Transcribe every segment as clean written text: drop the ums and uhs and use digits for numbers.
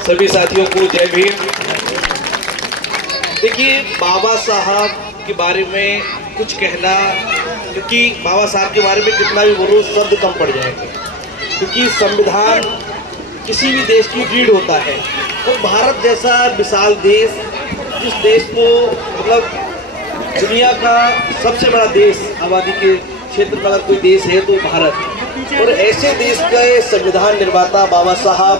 सभी साथियों को जय भीम। देखिए, बाबा साहब के बारे में कुछ कहना, क्योंकि बाबा साहब के बारे में कितना भी बोलो शब्द कम पड़ जाएंगे, क्योंकि संविधान किसी भी देश की रीढ़ होता है। और भारत जैसा विशाल देश, जिस देश को मतलब दुनिया का सबसे बड़ा देश आबादी के क्षेत्र में अगर कोई देश है तो भारत। और ऐसे देश के संविधान निर्माता बाबा साहब,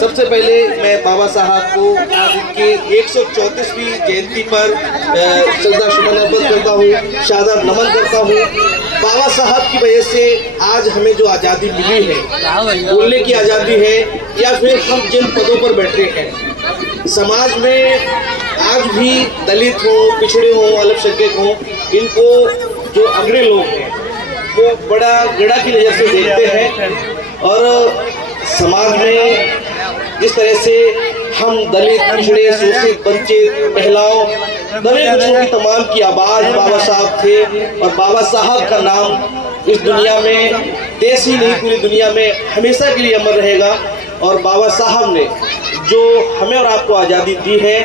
सबसे पहले मैं बाबा साहब को आज उनके 134वीं जयंती पर श्रद्धा सुमन अर्पित करता हूँ, सादर नमन करता हूँ। बाबा साहब की वजह से आज हमें जो आज़ादी मिली है, बोलने की आज़ादी है, या फिर हम जिन पदों पर बैठे हैं समाज में, आज भी दलित हों, पिछड़े हों, अल्पसंख्यक हों, इनको जो अगड़े लोग हैं वो बड़ा घृणा की नज़र से देखते हैं। और समाज में जिस तरह से हम दलित, पिछड़े, शोषित, वंचित, महिलाओं, दलित बच्चों की तमाम की आवाज़ बाबा साहब थे। और बाबा साहब का नाम इस दुनिया में, देश ही नहीं पूरी दुनिया में हमेशा के लिए अमर रहेगा। और बाबा साहब ने जो हमें और आपको आज़ादी दी है,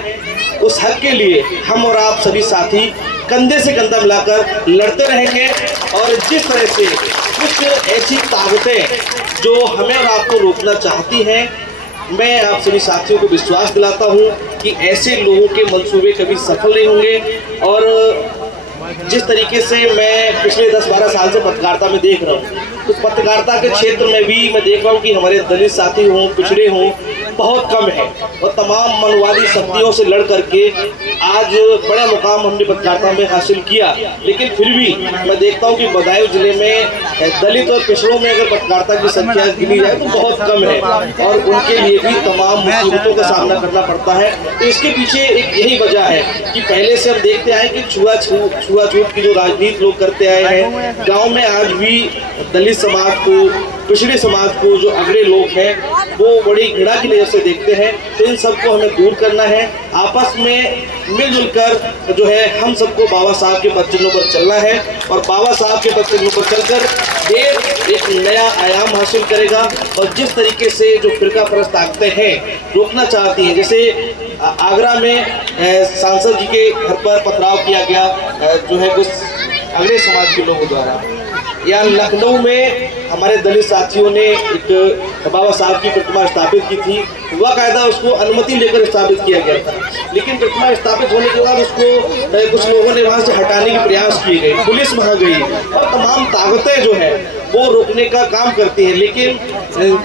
उस हक के लिए हम और आप सभी साथी कंधे से कंधा मिलाकर लड़ते रहेंगे। और जिस तरह से कुछ ऐसी ताकतें जो हमें और आपको रोकना चाहती हैं, मैं आप सभी साथियों को विश्वास दिलाता हूं कि ऐसे लोगों के मंसूबे कभी सफल नहीं होंगे। और जिस तरीके से मैं पिछले 10-12 साल से पत्रकारिता में देख रहा हूँ, उस पत्रकारिता के क्षेत्र में भी मैं देख रहा हूँ कि हमारे दलित साथी हों, पिछड़े हों, बहुत कम है। और तमाम मनवादी शक्तियों से लड़ करके आज बड़ा मुकाम हमने पत्रकारिता में हासिल किया। लेकिन फिर भी मैं देखता हूँ कि बदायूं जिले में दलित और पिछड़ों में अगर पत्रकारिता की संख्या गिनी जाए तो बहुत कम है, और उनके लिए भी तमाम मुसीबतों का सामना करना पड़ता है। तो इसके पीछे एक यही वजह है कि पहले से हम देखते आए कि छुआछूत की जो राजनीति लोग करते आए हैं, गाँव में आज भी दलित समाज को, पिछड़े समाज को जो अगड़े लोग हैं वो बड़ी घृणा की नज़र से देखते हैं। तो इन सबको हमें दूर करना है, आपस में मिलजुल कर जो है हम सबको बाबा साहब के पद चिन्हों पर चलना है। और बाबा साहब के पद चिन्हों पर चलकर देश एक नया आयाम हासिल करेगा। और जिस तरीके से जो फिरका परस्त ताकतें हैं रोकना चाहती हैं, जैसे आगरा में सांसद जी के घर पर पथराव किया गया जो है कुछ अगड़े समाज के लोगों द्वारा, या लखनऊ में हमारे दलित साथियों ने एक बाबा साहब की प्रतिमा स्थापित की थी, बाकायदा उसको अनुमति लेकर स्थापित किया गया था। लेकिन प्रतिमा स्थापित होने के बाद उसको कुछ लोगों ने वहाँ से हटाने के प्रयास किए गए, पुलिस वहाँ गई और तमाम ताकतें जो है वो रोकने का काम करती है। लेकिन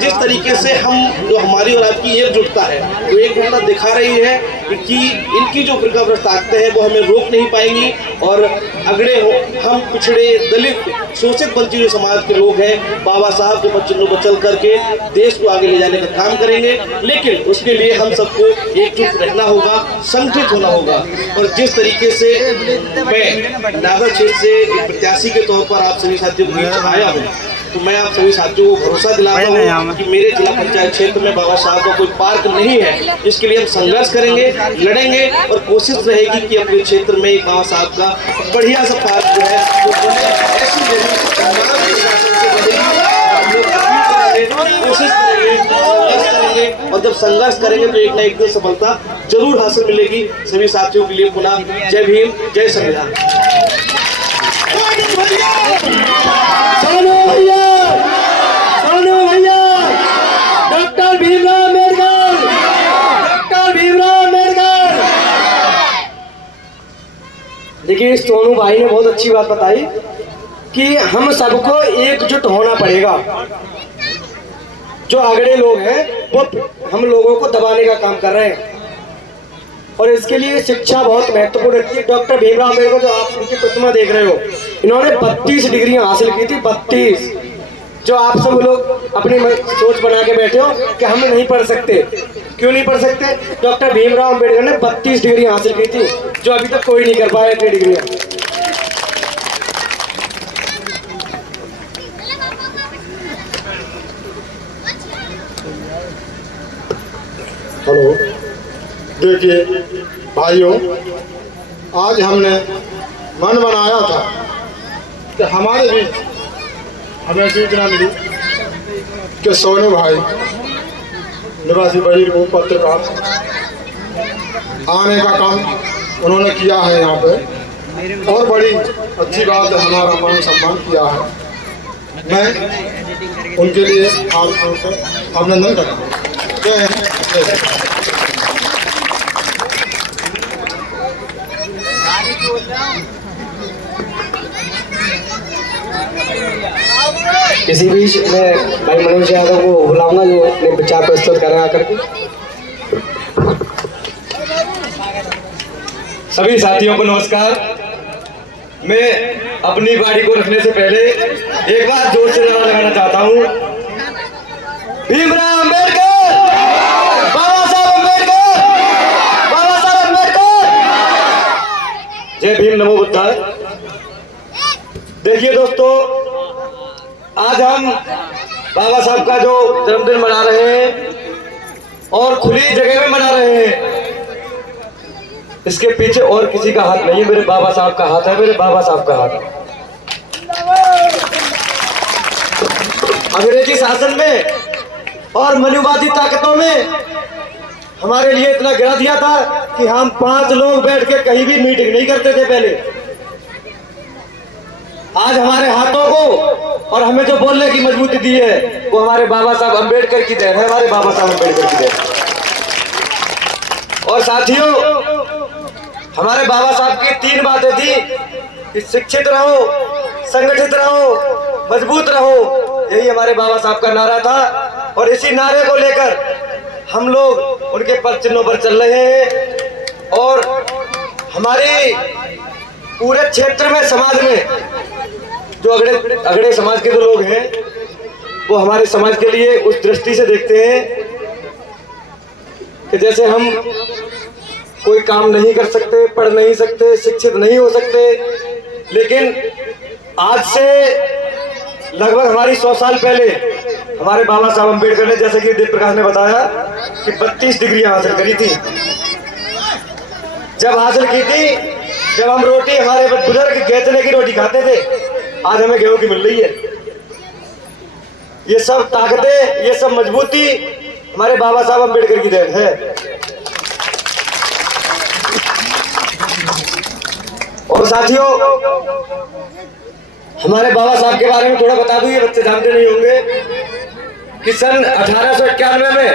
जिस तरीके से हम, जो हमारी और आपकी एकजुटता है, तो एकजुटता दिखा रही है कि इनकी जो फिरका परस्त ताकतें हैं वो हमें रोक नहीं पाएंगी। और अगड़े हो, हम पिछड़े, दलित, शोषित, वंचित समाज के लोग हैं, बाबा साहब के पद चिन्हों पर चल करके देश को आगे ले जाने का काम करेंगे। लेकिन उसके लिए हम सबको एकजुट रहना होगा, संगठित होना होगा। और जिस तरीके से मैं नागर क्षेत्र से एक प्रत्याशी के तौर पर आप सभी साथियों के बीच आया हूँ, तो मैं आप सभी साथियों को भरोसा दिलाता हूँ कि मेरे जिला पंचायत क्षेत्र में बाबा साहब का कोई पार्क नहीं है, जिसके लिए हम संघर्ष करेंगे, लड़ेंगे। और कोशिश रहेगी कि अपने क्षेत्र में एक बाबा साहब का बढ़िया सा पार्क जो है वो ऐसी कोशिश करेंगे। और जब संघर्ष करेंगे तो एक ना एक दिन सफलता जरूर हासिल मिलेगी। सभी साथियों के लिए पुनः जय भीम, जय संविधान। Doctor Bhimrao Ambedkar, doctor Bhimrao Ambedkar. देखिए, सोनू भाई ने बहुत अच्छी बात बताई कि हम सबको एकजुट होना पड़ेगा। जो आगड़े लोग हैं वो हम लोगों को दबाने का काम कर रहे हैं, और इसके लिए शिक्षा बहुत महत्वपूर्ण रखती है। डॉक्टर भीमराव अम्बेडकर, जो आप उनकी प्रतिमा देख रहे हो, इन्होंने 32 डिग्रियां हासिल की थी, 32। जो आप सब लोग अपनी सोच बना के बैठे हो कि हम नहीं पढ़ सकते, क्यों नहीं पढ़ सकते? डॉक्टर भीमराव अम्बेडकर ने 32 डिग्रियां हासिल की थी, जो अभी तक कोई नहीं कर पाया इतनी डिग्रियां। हेलो, देखिए भाइयों, आज हमने मन बनाया था कि हमारे बीच हमें सूचना मिली कि सोनू भाई निवासी बहिर को पत्रकार आने का काम उन्होंने किया है यहाँ पे, और बड़ी अच्छी बात है, हमारा मान सम्मान किया है। मैं उनके लिए अभिनंदन करता हूँ। जय हिंद, जय हिंद। इसी बीच मैं भाई मनोज यादव को बुलाऊंगा जो अपने विचार प्रस्तुत करें आकर के। सभी साथियों को नमस्कार। मैं अपनी बाड़ी को रखने से पहले एक बार जोर से नारा लगाना चाहता हूँ। भीमराव अंबेडकर, बाबा साहब अंबेडकर, बाबा साहब अंबेडकर। जय भीम, नमो बुद्धाय। देखिए दोस्तों, आज हम बाबा साहब का जो जन्मदिन मना रहे हैं और खुली जगह में मना रहे हैं, इसके पीछे और किसी का हाथ नहीं है, मेरे बाबा साहब का हाथ है, मेरे बाबा साहब का हाथ है। अंग्रेजी शासन में और मनुवादी ताकतों में हमारे लिए इतना गिरा दिया था कि हम 5 लोग बैठ के कहीं भी मीटिंग नहीं करते थे पहले। आज हमारे हाथों को और हमें जो बोलने की मजबूती दी है वो हमारे बाबा साहब अंबेडकर की देन है, हमारे बाबा साहब अंबेडकर की देन। और साथियों, हमारे बाबा साहब की 3 बातें थी कि शिक्षित रहो, संगठित रहो, मजबूत रहो। यही हमारे बाबा साहब का नारा था और इसी नारे को लेकर हम लोग उनके पद चिन्हों पर चल रहे हैं। और हमारे पूरे क्षेत्र में, समाज में जो अगड़े समाज के जो लोग हैं वो हमारे समाज के लिए उस दृष्टि से देखते हैं कि जैसे हम कोई काम नहीं कर सकते, पढ़ नहीं सकते, शिक्षित नहीं हो सकते। लेकिन आज से लगभग हमारी 100 साल पहले हमारे बाबा साहब अंबेडकर ने, जैसे कि देव प्रकाश ने बताया, कि 32 डिग्रियां हासिल करी थी। जब हासिल की थी, जब हम रोटी, हमारे बुजुर्ग गेतने की रोटी खाते थे, आज हमें गेहूं की मिल रही है। ये सब ताकतें, ये सब मजबूती हमारे बाबा साहब अंबेडकर की देन है। और साथियों, हमारे बाबा साहब के बारे में थोड़ा बता दूं, ये बच्चे जानते नहीं होंगे कि सन 1891 में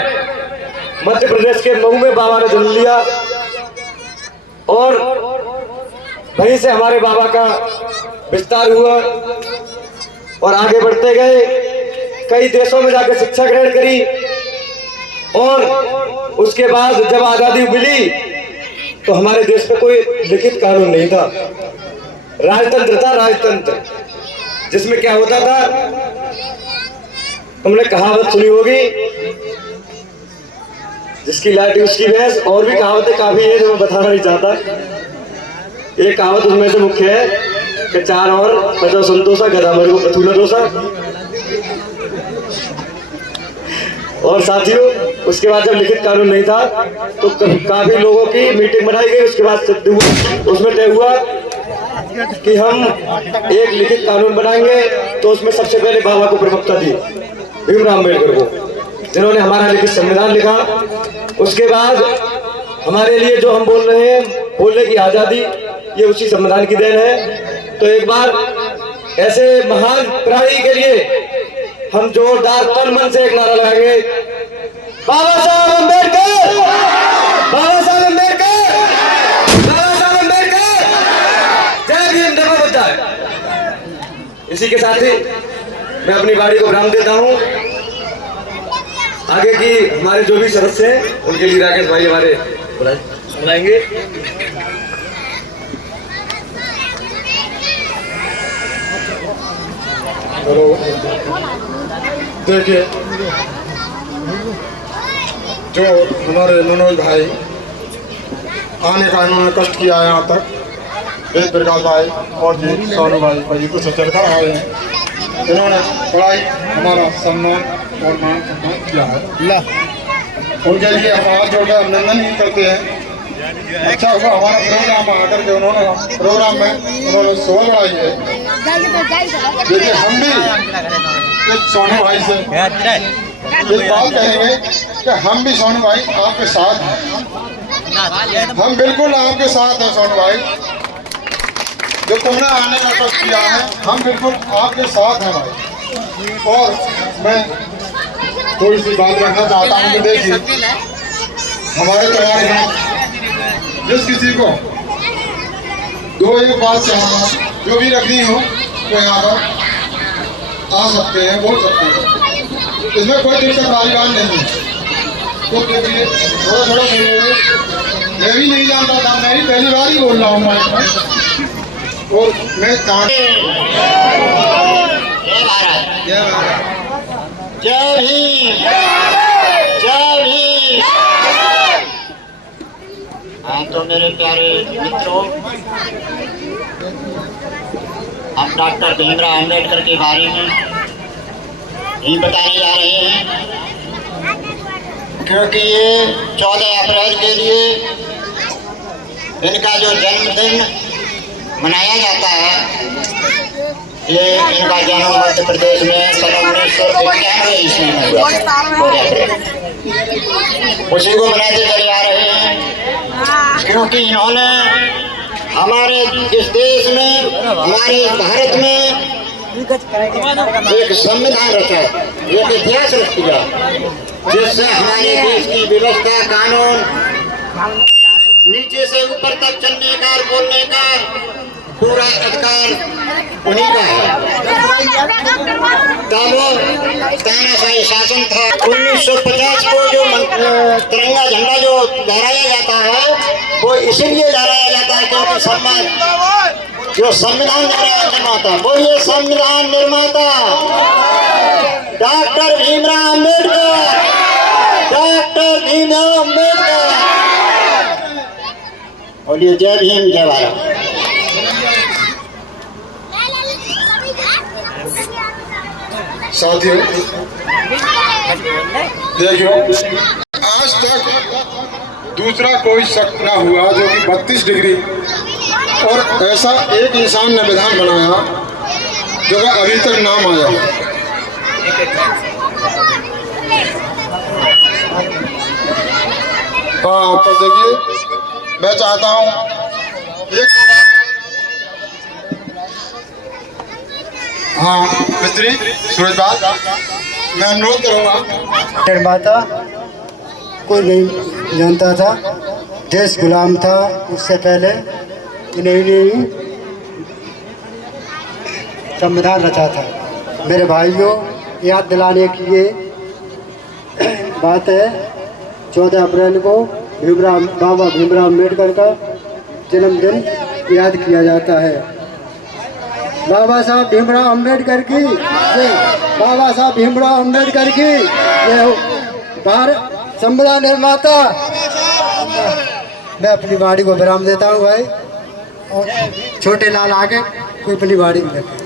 मध्य प्रदेश के मऊ में बाबा ने जन्म लिया और वहीं से हमारे बाबा का विस्तार हुआ और आगे बढ़ते गए। कई देशों में जाकर शिक्षा ग्रहण करी और उसके बाद जब आजादी मिली तो हमारे देश में कोई लिखित कानून नहीं था, राजतंत्र था, राजतंत्र, जिसमें क्या होता था, तुमने कहावत सुनी होगी, जिसकी लाठी उसकी भैंस। और भी कहावतें काफी है जो मैं बताना नहीं चाहता। एक कहावत उसमें से मुख्य है कि 4 और 50 संतोषा, गधा मेरे को पथूला दोसा। और साथियों, उसके बाद जब लिखित कानून नहीं था तो काफी लोगों की मीटिंग बनाई गई। उसके बाद उसमें तय हुआ कि हम एक लिखित कानून बनाएंगे। तो उसमें सबसे पहले बाबा को प्रमुखता दी, भीमराव अम्बेडकर को, जिन्होंने हमारा लिखित संविधान लिखा। उसके बाद हमारे लिए जो हम बोल रहे हैं, बोलने की आजादी, ये उसी संविधान की देन है। तो एक बार ऐसे महान प्राणी के लिए हम जोरदार तन मन से एक नारा लगाएंगे, बाबा साहब अम्बेडकर, बाबा साहब अम्बेडकर, बाबा साहब अम्बेडकर, जय भीम, नमो बुद्धाय। इसी के साथ ही मैं अपनी बाड़ी को विराम देता हूँ। आगे की हमारे जो भी सदस्य हैं उनके लिए राकेश भाई हमारे बुलाएंगे। हेलो, देखिए, जो हमारे मनोज भाई आने का इन्होंने कष्ट किया है यहाँ तक, वेद प्रकाश भाई और जी सोनू भाई को सचल कर आए हैं। इन्होंने बड़ा ही हमारा सम्मान और मान सम्मान किया है। उनके लिए हम हाथ जोड़कर अभिनंदन ही करते हैं। अच्छा हुआ हमारा प्रोग्राम आकर के उन्होंने प्रोग्राम में उन्होंने शोभा बढ़ाई है। देखिए हम भी एक सोनू भाई से एक बात कहेंगे कि हम भी सोनू भाई आपके साथ हैं, हम बिल्कुल आपके साथ हैं सोनू भाई। जो तुमने आने का कष्ट किया है हम बिल्कुल आपके साथ हैं भाई। और मैं थोड़ी सी बात रखना चाहता हूँ कि देखिए हमारे तुम्हारे यहाँ जिस किसी को दो एक बात चाहूँगा जो भी रखनी हो तो यहाँ पर आ सकते हैं, बोल सकते हैं, इसमें कोई दिक्कत वाली बात नहीं है। तो देखिए थोड़ा थोड़ा मैं भी नहीं जानता था, मैं भी पहली बार ही बोल रहा हूँ माइक में। और मैं जय भीम, जय भीम। हाँ तो मेरे प्यारे मित्रों, हम डॉक्टर भीमराव अंबेडकर के बारे में ही बताने जा रहे हैं, क्योंकि ये 14 अप्रैल के लिए इनका जो जन्मदिन मनाया जाता है, ये इनका जन्म मध्य प्रदेश में सन 1991 ईस्वी में हुआ, उसी को मनाते चले आ रहे हैं, क्योंकि इन्होंने हमारे इस देश में, हमारे भारत में एक संविधान रचा, एक इतिहास रख दिया, जिससे हमारे देश की व्यवस्था, कानून नीचे से ऊपर तक चलने का और बोलने का पूरा अधिकार उन्हीं का है। तब तानाशाही शासन था। 1950 को जो तिरंगा झंडा जो लहराया जाता है वो इसलिए लहराया जाता है क्योंकि सम्मान जो संविधान निर्माता, बोलिए संविधान निर्माता डॉक्टर भीमराव अम्बेडकर, डॉक्टर भीमराव अम्बेडकर। बोलिए जय भीम, जय भारत। साथियों देखियो, आज तक दूसरा कोई शक ना हुआ जो कि 32 डिग्री और ऐसा एक इंसान ने विधान बनाया जो कि अभी तक नाम आया। हाँ तो देखिए, मैं चाहता हूँ एक मित्री सूरज बात मैं अनुरोध करूँगा। निर्माता कोई नहीं जानता था, देश गुलाम था उससे पहले। इन्हें संविधान रचा था। मेरे भाइयों, याद दिलाने की ये बात है, 14 अप्रैल को बाबा भीमराव अम्बेडकर का जन्मदिन याद किया जाता है। बाबा साहब भीमराव अम्बेडकर की जय, बाबा साहब भीमराव अम्बेडकर की जय। भारत संविधान निर्माता। मैं अपनी बाड़ी को विराम देता हूँ भाई, और छोटे लाल आगे कोई अपनी बाड़ी में रखे।